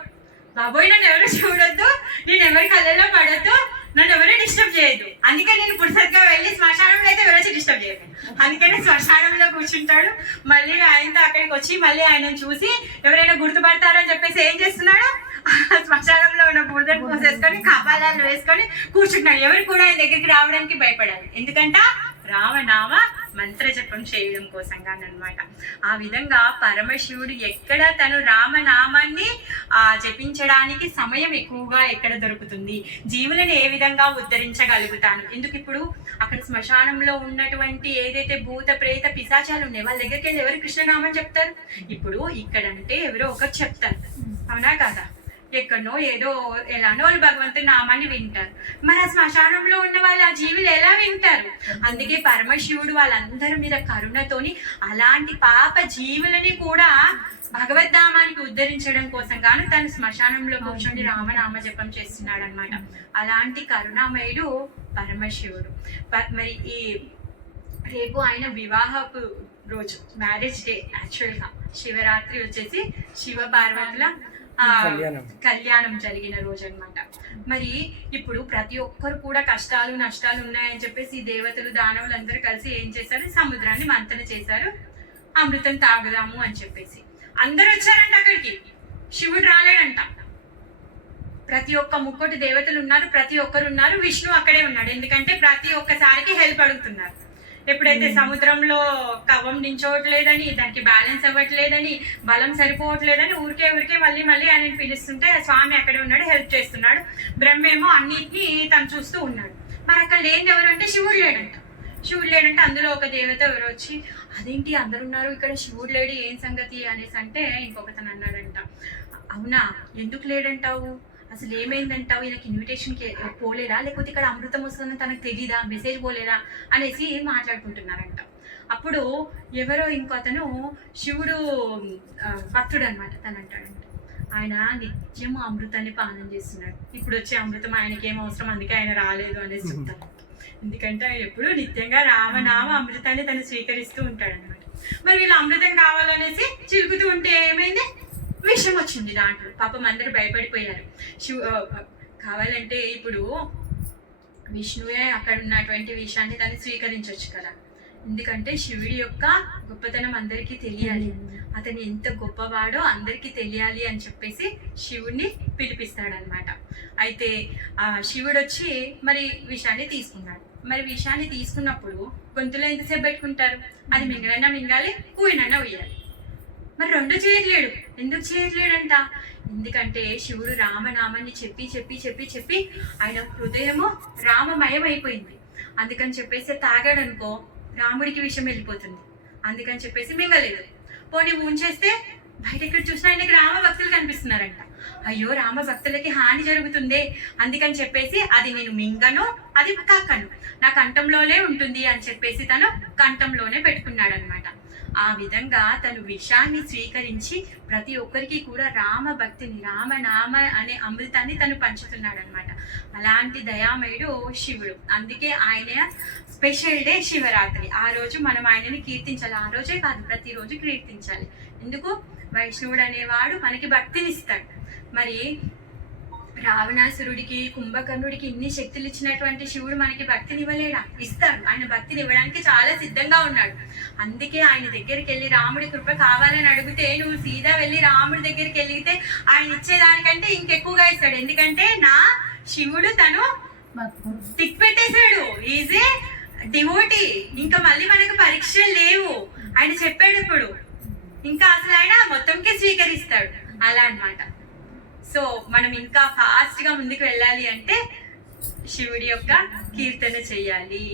బాబోయ్ నన్ను ఎవరు చూడొద్దు, నేను ఎవరి కళ్ళలో పడొద్దు, నన్ను ఎవరు డిస్టర్బ్ చేయొద్దు. అందుకని నేను పురుషత్గా వెళ్ళి శ్మశానంలో అయితే ఎవరొచ్చి డిస్టర్బ్ చేయలేదు. అందుకని శ్మశానంలో కూర్చుంటాడు. మళ్ళీ ఆయనతో అక్కడికి వచ్చి మళ్ళీ ఆయనను చూసి ఎవరైనా గుర్తుపడతారో అని చెప్పేసి ఏం చేస్తున్నాడు, శ్మశానంలో ఉన్న బురదను పోసేసుకొని కపాలాలు వేసుకొని కూర్చుంటున్నాడు. ఎవరు కూడా ఆయన దగ్గరికి రావడానికి భయపడాలి. ఎందుకంట రామనామ మంత్ర జపం చేయడం కోసంగానమాట. ఆ విధంగా పరమశివుడు ఎక్కడ తను రామనామాన్ని జపించడానికి సమయం ఎక్కువగా ఎక్కడ దొరుకుతుంది, జీవులను ఏ విధంగా ఉద్ధరించగలుగుతాను. ఎందుకు ఇప్పుడు అక్కడ శ్మశానంలో ఉన్నటువంటి ఏదైతే భూత ప్రేత పిశాచాలు ఉన్నాయి వాళ్ళ దగ్గరికి వెళ్ళి ఎవరు కృష్ణనామం చెప్తారు? ఇప్పుడు ఇక్కడంటే ఎవరో ఒకరు చెప్తారు, అవునా కదా? ఎక్కడనో ఏదో ఎలానో వాళ్ళు భగవంతుని నామాన్ని వింటారు. మరి ఆ శ్మశానంలో ఉన్న వాళ్ళు ఆ జీవులు ఎలా వింటారు? అందుకే పరమశివుడు వాళ్ళందరి మీద కరుణతోని అలాంటి పాప జీవులని కూడా భగవద్ధామానికి ఉద్ధరించడం కోసం గాను తను శ్మశానంలో కూర్చొని రామనామ జపం చేస్తున్నాడు అనమాట. అలాంటి కరుణామయుడు పరమశివుడు. మరి ఈ రేపు ఆయన వివాహపు రోజు, మ్యారేజ్ డే. యాక్చువల్గా శివరాత్రి వచ్చేసి శివ పార్వతుల కళ్యాణం జరిగిన రోజు అన్నమాట. మరి ఇప్పుడు ప్రతి ఒక్కరు కూడా కష్టాలు నష్టాలు ఉన్నాయని చెప్పేసి దేవతలు దానవులు అందరూ కలిసి ఏం చేశారు, సముద్రాన్ని మంతన చేశారు, అమృతం తాగుదాము అని చెప్పేసి. అందరు వచ్చారంట అక్కడికి, శివుడు రాలేడంట. ప్రతి ఒక్క ముక్కోటి దేవతలు ఉన్నారు, ప్రతి ఒక్కరు ఉన్నారు, విష్ణు అక్కడే ఉన్నాడు. ఎందుకంటే ప్రతి ఒక్కసారికి హెల్ప్ అడుగుతున్నారు. ఎప్పుడైతే సముద్రంలో కవ్వం నించోవట్లేదని, దానికి బ్యాలెన్స్ అవ్వట్లేదని, బలం సరిపోవట్లేదని ఊరికే మళ్ళీ ఆయన పిలుస్తుంటే స్వామి అక్కడే ఉన్నాడు, హెల్ప్ చేస్తున్నాడు. బ్రహ్మేమో అన్నిటినీ తను చూస్తూ ఉన్నాడు. మరి అక్కడ లేని ఎవరంటే శివుడు లేడంటే అందులో ఒక దేవత ఎవరు వచ్చి, అదేంటి అందరున్నారు ఇక్కడ శివుడు లేడు, ఏం సంగతి అనేసి అంటే ఇంకొకతను అన్నాడంట, అవునా ఎందుకు లేడంటావు, అసలు ఏమైందంటావు, ఈయనకి ఇన్విటేషన్కి పోలేదా, లేకపోతే ఇక్కడ అమృతం వస్తుందని తనకు తెలీదా, మెసేజ్ పోలేదా అనేసి మాట్లాడుకుంటున్నారంట. అప్పుడు ఎవరో ఇంకో అతను శివుడు భక్తుడు అనమాట, తను అంటాడంట, ఆయన నిత్యము అమృతాన్ని పానం చేస్తున్నాడు, ఇప్పుడు వచ్చే అమృతం ఆయనకి ఏం అవసరం, అందుకే ఆయన రాలేదు అనేసి చెప్తారు. ఎందుకంటే ఆయన ఎప్పుడు నిత్యంగా రామనామ అమృతాన్ని తను స్వీకరిస్తూ ఉంటాడు అనమాట. మరి వీళ్ళు అమృతం కావాలనేసి చిలుకుతూ ఉంటే ఏమైంది, విషయం వచ్చింది దాంట్లో. పాపం అందరూ భయపడిపోయారు. కావాలంటే ఇప్పుడు విష్ణువే అక్కడ ఉన్నటువంటి విషయాన్ని దాన్ని స్వీకరించవచ్చు కదా, ఎందుకంటే శివుడి యొక్క గొప్పతనం అందరికీ తెలియాలి, అతను ఎంత గొప్పవాడో అందరికీ తెలియాలి అని చెప్పేసి శివుడిని పిలిపిస్తాడనమాట. అయితే శివుడు వచ్చి మరి విషయాన్ని తీసుకున్నాడు. మరి విషయాన్ని తీసుకున్నప్పుడు గొంతులో ఎంతసేపు పెట్టుకుంటారు, అది మింగలైనా మింగాలి, కూయినైనా ఉయ్యాలి. మరి రెండు చేయట్లేడు. ఎందుకు చేయట్లేడంట, ఎందుకంటే శివుడు రామనామాన్ని చెప్పి ఆయన హృదయము రామమయం అయిపోయింది. అందుకని చెప్పేసి తాగాడనుకో రాముడికి విషయం వెళ్ళిపోతుంది, అందుకని చెప్పేసి మింగలేదు. పోనీ ఉంచేస్తే బయట ఎక్కడ చూసినా ఆయనకి రామ భక్తులు కనిపిస్తున్నారంట. అయ్యో రామ భక్తులకి హాని జరుగుతుంది, అందుకని చెప్పేసి అది నేను మింగను, అది కక్కను, నా కంఠంలోనే ఉంటుంది అని చెప్పేసి తను కంఠంలోనే పెట్టుకున్నాడు అనమాట. ఆ విధంగా తను విషాన్ని స్వీకరించి ప్రతి ఒక్కరికి కూడా రామ భక్తిని, రామనామ అనే అమృతాన్ని తను పంచుతున్నాడు అనమాట. అలాంటి దయామయుడు శివుడు. అందుకే ఆయన స్పెషల్ డే శివరాత్రి. ఆ రోజు మనం ఆయనని కీర్తించాలి. ఆ రోజే కాదు, ప్రతిరోజు కీర్తించాలి. ఎందుకు, వైష్ణవుడు అనేవాడు మనకి భక్తిని ఇస్తాడు. మరి రావణాసురుడికి, కుంభకర్ణుడికి ఇన్ని శక్తులు ఇచ్చినటువంటి శివుడు మనకి భక్తిని ఇవ్వలేడా? ఇస్తాడు. ఆయన భక్తిని ఇవ్వడానికి చాలా సిద్ధంగా ఉన్నాడు. అందుకే ఆయన దగ్గరికి వెళ్ళి రాముడి కృప కావాలని అడిగితే నువ్వు సీదా వెళ్ళి రాముడి దగ్గరికి వెళ్తే ఆయన ఇచ్చేదానికంటే ఇంకెక్కువగా ఇస్తాడు. ఎందుకంటే నా శివుడు తను టిక్ పెట్టేశాడు, ఈజ్ ఏ డివోటీ, ఇంకా మళ్ళీ మనకు పరీక్షలు లేవు ఆయన చెప్పాడు. ఇప్పుడు ఇంకా అసలు ఆయన మొత్తంకే స్వీకరిస్తాడు. అలా అన్నమాట. సో మనం ఇంకా ఫాస్ట్ గా ముందుకు వెళ్ళాలి అంటే శివుడి యొక్క కీర్తన చెయ్యాలి,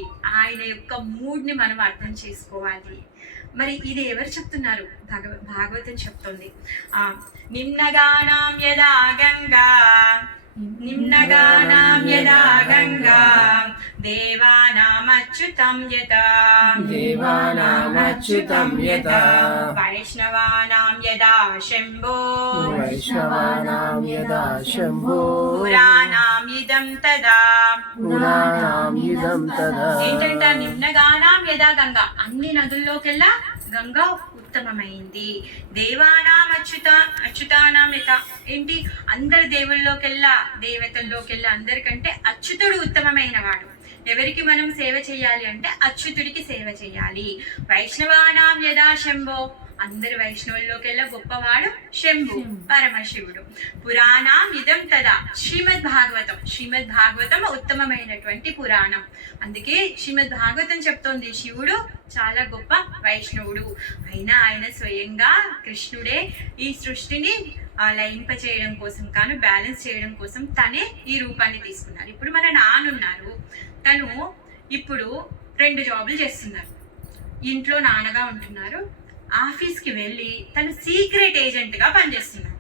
ఆయన యొక్క మూడ్ ని మనం అర్థం చేసుకోవాలి. మరి ఇది ఎవరు చెప్తున్నారు? భాగవతం చెప్తుంది. నిమ్నగానాం యదా గంగా నిమ్నగానాం యదా గంగా దేవానామచ్యుతం యతా వైష్ణవానాం యదా శంభో పురాణాం ఇదం తదా. ఏంటంట? నిమ్నగానాం యదా గంగా, అన్ని నదుల్లోకెల్లా గంగా ఉత్తమమైంది. దేవానాం అచ్యుతానాం యథా, ఏంటి అందరి దేవుల్లోకెల్లా దేవతల్లోకెల్లా అందరికంటే అచ్యుతుడు ఉత్తమమైన వాడు. ఎవరికి మనం సేవ చేయాలి అంటే అచ్యుతుడికి సేవ చేయాలి. వైష్ణవానాం యదా శంభో, అందరి వైష్ణవుల్లోకెల్లా గొప్పవాడు శంభు పరమశివుడు. పురాణం ఇదం తదా, శ్రీమద్ భాగవతం ఉత్తమమైనటువంటి పురాణం. అందుకే శ్రీమద్ భాగవతం చెప్తోంది శివుడు చాలా గొప్ప వైష్ణవుడు. అయినా ఆయన స్వయంగా కృష్ణుడే ఈ సృష్టిని లయింప చేయడం కోసం కాను బ్యాలెన్స్ చేయడం కోసం తనే ఈ రూపాన్ని తీసుకున్నారు. ఇప్పుడు మన నాన్నున్నారు, తను ఇప్పుడు 2 జాబులు చేస్తున్నారు. ఇంట్లో నాన్నగా ఉంటున్నారు, ఆఫీస్కి వెళ్ళి తను సీక్రెట్ ఏజెంట్గా పనిచేస్తున్నారు.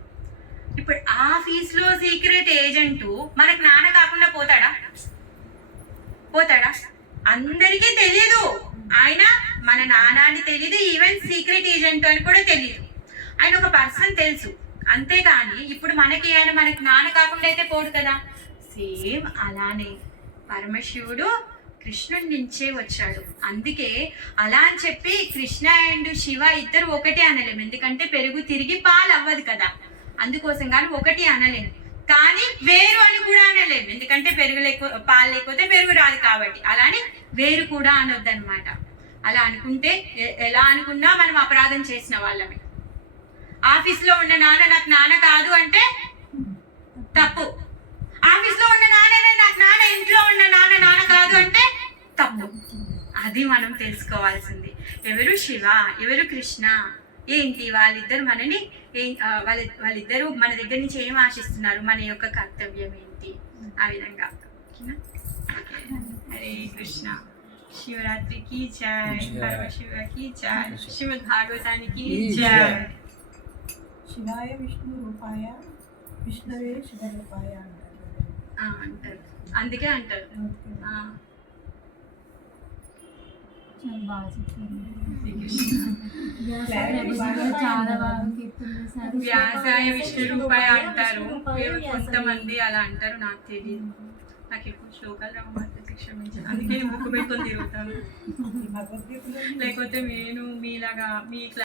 ఇప్పుడు ఆఫీస్లో సీక్రెట్ ఏజెంట్ మనకు నాన్న కాకుండా పోతాడా? అందరికీ తెలియదు ఆయన మన నాన్నని తెలియదు, ఈవెన్ సీక్రెట్ ఏజెంట్ అని కూడా తెలియదు. ఆయన ఒక పర్సన్ తెలుసు అంతేగాని ఇప్పుడు మనకు నాన్న కాకుండా అయితే పోడు కదా. సేమ్ అలానే పరమశివుడు కృష్ణుడి నుంచే వచ్చాడు. అందుకే అలా అని చెప్పి కృష్ణ అండ్ శివ ఇద్దరు ఒకటే అనలేము, ఎందుకంటే పెరుగు తిరిగి పాలు అవ్వదు కదా, అందుకోసం కానీ ఒకటి అనలేము. కానీ వేరు అని కూడా అనలేము, ఎందుకంటే పాలు లేకపోతే పెరుగు రాదు కాబట్టి. అలానే వేరు కూడా అనొద్దు అనమాట. అలా అనుకుంటే ఎలా అనుకున్నా మనం అపరాధం చేసిన వాళ్ళమే. ఆఫీస్లో ఉన్న నాన్న నాకు నాన్న కాదు అంటే తప్పు, ఆఫీస్లో ఉన్న నాన్ననే నాకు నాన్న, ఇంట్లో ఉన్న నాన్న కాదు అంటే తప్పు. అది మనం తెలుసుకోవాల్సింది. ఎవరు శివ, ఎవరు కృష్ణ, ఏంటి వాళ్ళిద్దరు మనని వాళ్ళిద్దరూ మన దగ్గర నుంచి ఏం ఆశిస్తున్నారు, మన యొక్క కర్తవ్యం ఏంటి, ఆ విధంగా. హరే కృష్ణ. శివరాత్రికి జై, పరమశివకి జై, శ్రీమద్ భాగవతానికి జై. శివాయ విష్ణు రూపాయ విష్ణువే శివ రూపాయ అంటారు, అందుకే అంటారు. వ్యాసాయ విష్ణు రూపాయ అంటారు, కొంతమంది అలా అంటారు, నాకు తెలియదు. నాకు ఎక్కువ శ్లోకాలు రావు, క్షమించాను. అందుకే నేను బుక్ పెట్టుకొని తిరుగుతాను, లేకపోతే నేను మీలాగా మీ